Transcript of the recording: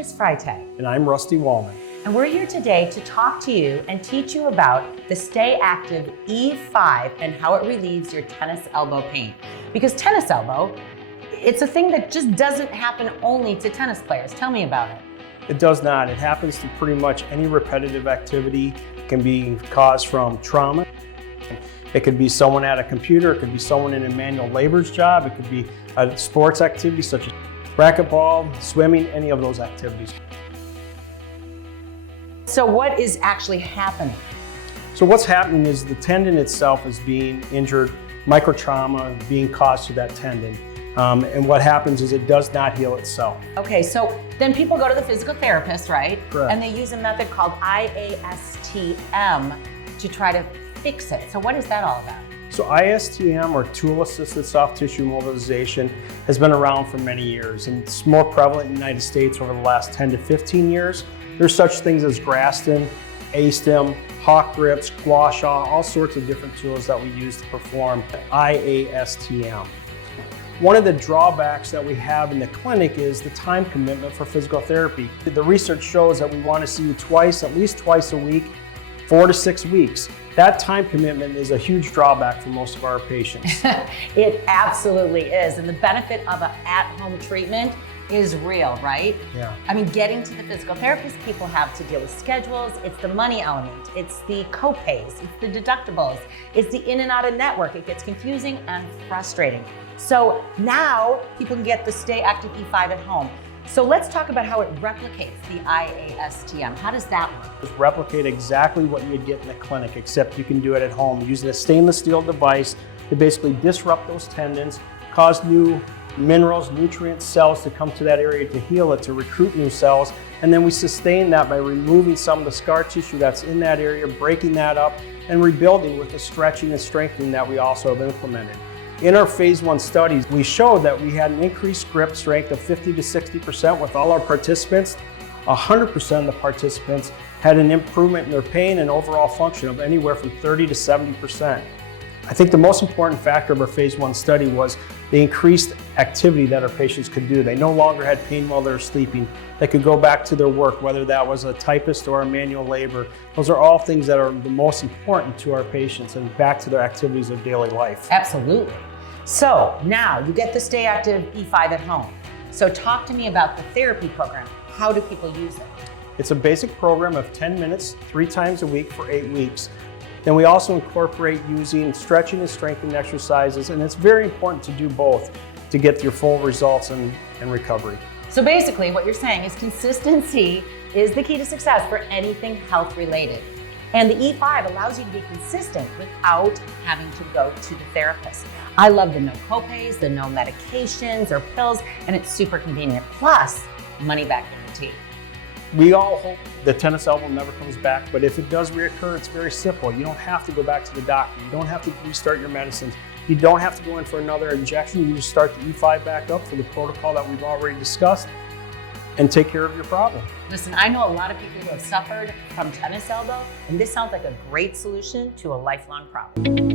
Chris Freitag. And I'm Rusty Wallman. And we're here today to talk to you and teach you about the Sta Active E5 and how it relieves your tennis elbow pain. Because tennis elbow, it's a thing that just doesn't happen only to tennis players. Tell me about it. It does not. It happens to pretty much any repetitive activity. It can be caused from trauma. It could be someone at a computer. It could be someone in a manual labor's job. It could be a sports activity such as racquetball, swimming, any of those activities. So what is actually happening? So what's happening is the tendon itself is being injured, microtrauma being caused to that tendon. And what happens is it does not heal itself. Okay, so then people go to the physical therapist, right? Correct. And they use a method called IASTM to try to fix it. So what is that all about? So IASTM, or tool-assisted soft tissue mobilization, has been around for many years, and it's more prevalent in the United States over the last 10 to 15 years. There's such things as Graston, IASTM, hawk grips, gua sha, all sorts of different tools that we use to perform IASTM. One of the drawbacks that we have in the clinic is the time commitment for physical therapy. The research shows that we want to see you at least twice a week, 4 to 6 weeks. That time commitment is a huge drawback for most of our patients. It absolutely is. And the benefit of an at-home treatment is real, right? Yeah. I mean, getting to the physical therapist, people have to deal with schedules. It's the money element. It's the co-pays. It's the deductibles. It's the in and out of network. It gets confusing and frustrating. So now people can get the Sta Active E5 at home. So let's talk about how it replicates the IASTM. How does that work? Just replicate exactly what you'd get in the clinic, except you can do it at home using a stainless steel device to basically disrupt those tendons, cause new minerals, nutrients, cells to come to that area to heal it, to recruit new cells. And then we sustain that by removing some of the scar tissue that's in that area, breaking that up, and rebuilding with the stretching and strengthening that we also have implemented. In our phase 1 studies, we showed that we had an increased grip strength of 50 to 60% with all our participants. 100% of the participants had an improvement in their pain and overall function of anywhere from 30 to 70%. I think the most important factor of our phase 1 study was the increased activity that our patients could do. They no longer had pain while they were sleeping. They could go back to their work, whether that was a typist or a manual labor. Those are all things that are the most important to our patients and back to their activities of daily life. Absolutely. So now you get the Sta Active E5 at home. So talk to me about the therapy program. How do people use it? It's a basic program of 10 minutes, 3 times a week for 8 weeks. Then we also incorporate using stretching and strengthening exercises, and it's very important to do both to get your full results and recovery. So basically what you're saying is consistency is the key to success for anything health related. And the E5 allows you to be consistent without having to go to the therapist. I love the no copays, the no medications or pills, and it's super convenient. Plus, money back guarantee. We all hope the tennis elbow never comes back, but if it does reoccur, it's very simple. You don't have to go back to the doctor. You don't have to restart your medicines. You don't have to go in for another injection. You just start the E5 back up for the protocol that we've already discussed and take care of your problem. Listen, I know a lot of people who have suffered from tennis elbow, and this sounds like a great solution to a lifelong problem.